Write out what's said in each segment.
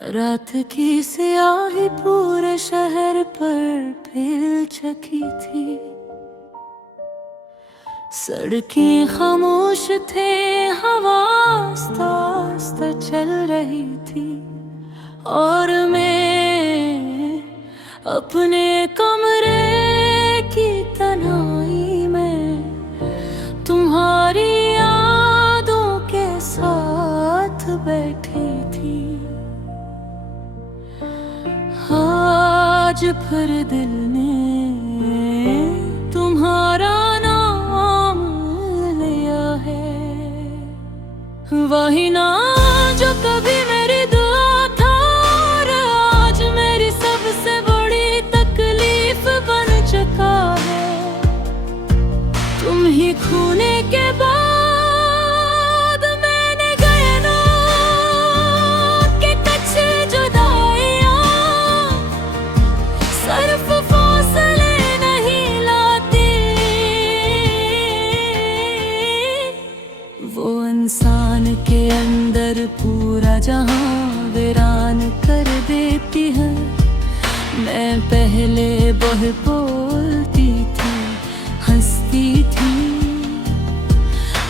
रात की स्याही पूरे शहर पर फैल चुकी थी। सड़कें खामोश थे, हवा आस्ता आस्ता चल रही थी और मैं अपने कमरे की तन्हाई में तुम्हारी यादों के साथ बैठी थी। आज फिर दिल ने तुम्हारा नाम लिया है, वही नाम जो कभी मेरी दुआ था और आज मेरी सबसे बड़ी तकलीफ बन चुका है। तुम ही खोने के बाद इंसान के अंदर पूरा जहां वीरान कर देती है। मैं पहले बहुत बोलती थी, हंसती थी,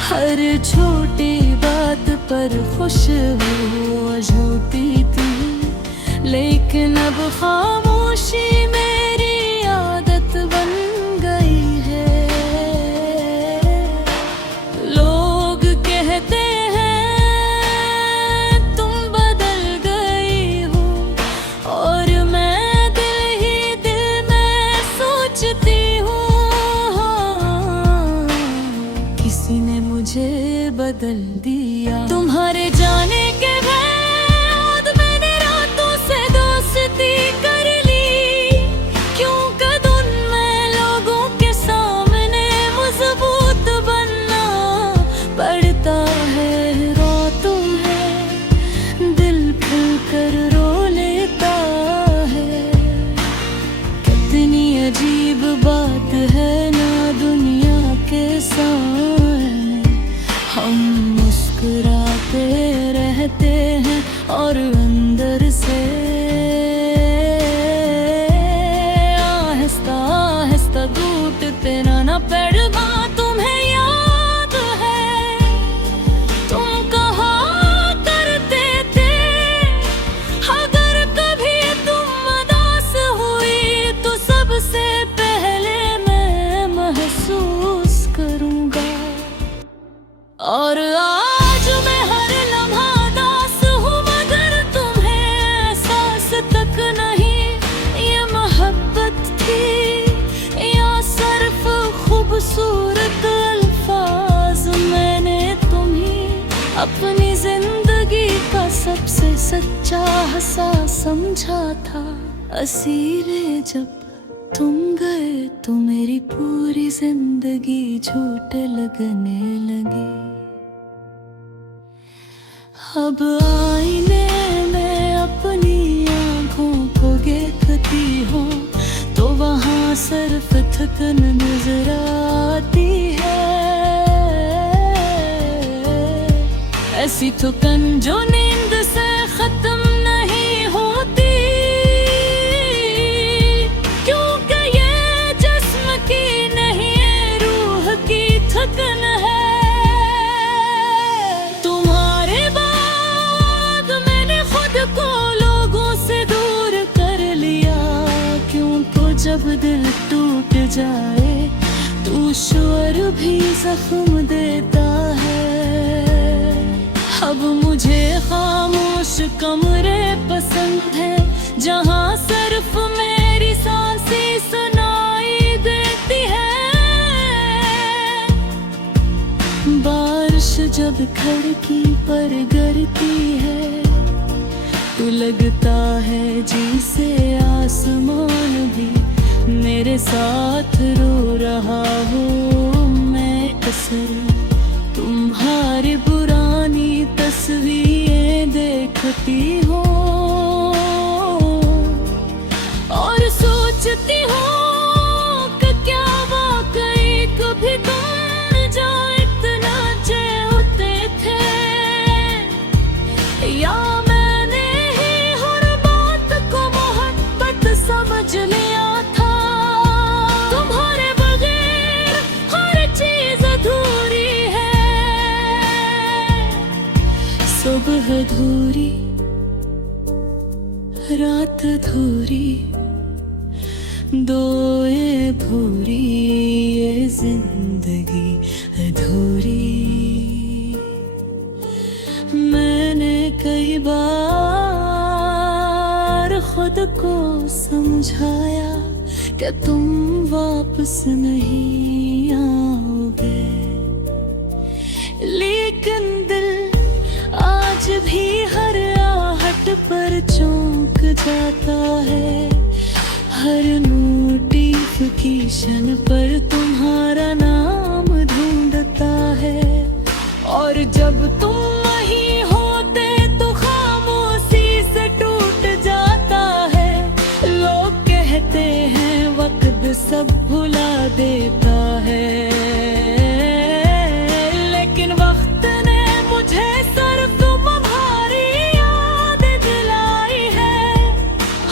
हर छोटी बात पर खुश हो झूठी थी, लेकिन अब खामोशी मेरी आदत बन गई है। किसी ने मुझे बदल दिया। तुम्हारे जाने के बाद मैंने रातों से दोस्ती कर ली, क्यों कदूं मैं लोगों के सामने मजबूत बनना पड़ता है। रातों है दिल खुलकर रो लेता है। कितनी अजीब बात है ना दुनिया के सामने हम मुस्कुराते रहते हैं और अंदर से आहिस्ता आहिस्ता टूटते ना पड़ेगा। तुम्हें याद है तुम कहा करते थे, अगर कभी तुम उदास हुई तो सबसे पहले मैं महसूस करूंगा। और आज मैं हर लम्हा दास हूँ, मगर तुम्हें एहसास तक नहीं ये मोहब्बत थी या सिर्फ खूबसूरत अल्फाज। मैंने तुम्हें अपनी जिंदगी का सबसे सच्चा हिस्सा समझा था। इसीलिए जब तुम गए तो मेरी पूरी जिंदगी झूठ लगने लगी। अब आईने में अपनी आँखों को देखती हूँ तो वहाँ सिर्फ थकन नजर आती है। ऐसी थकन जो नींद से खत्म नहीं होती, क्योंकि ये जिस्म की नहीं है रूह की थकन है। जब दिल टूट जाए तो शोर भी जख्म देता है। अब मुझे खामोश कमरे पसंद है जहाँ सिर्फ मेरी सांसें सुनाई देती है। बारिश जब खिड़की पर गिरती है तो लगता है जैसे आसमान भी मेरे साथ रो रहा हूँ। मैं कसर तुम्हारी पुरानी तस्वीरें देखती हूँ और सोचती हूँ कि क्या वाकई कभी तुम जो इतना चाहते थे या मैंने ही अधूरी रात अधूरी, दो ये भूरी ये जिंदगी अधूरी। मैंने कई बार खुद को समझाया कि तुम वापस नहीं आओगे, लेकिन दिल आज भी हर आहट पर चौंक जाता है। हर नोटिफिकेशन पर तुम्हारा नाम ढूंढता है, और जब तुम नहीं होते तो खामोशी से टूट जाता है। लोग कहते हैं वक्त सब भुला देता है, लेकिन वक्त ने मुझे सिर्फ तुम्हारी याद दिलाई है।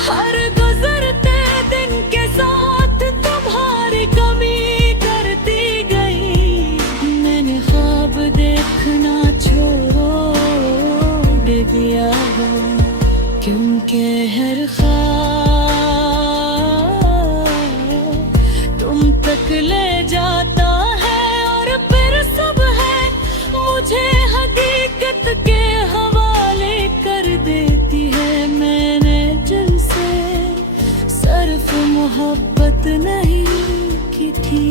हर गुजरते दिन के साथ तुम्हारी कमी करती गई। मैंने ख्वाब देखना छोड़ दिया हो, क्योंकि हर ख्वाब तुम तक ले जाता है, और फिर सुबह मुझे हकीकत के हवाले कर देती है। मैंने दिल से सिर्फ मोहब्बत नहीं की थी,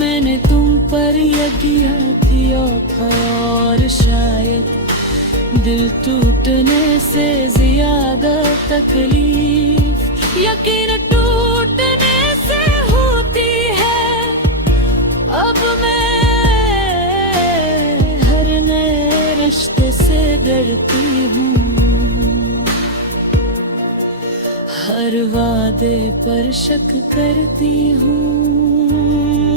मैंने तुम पर यकीन किया था, और शायद दिल टूटने से ज्यादा तकलीफ यकीन टूटने से होती है। अब मैं हर नए रिश्ते से डरती हूँ, हर वादे पर शक करती हूँ।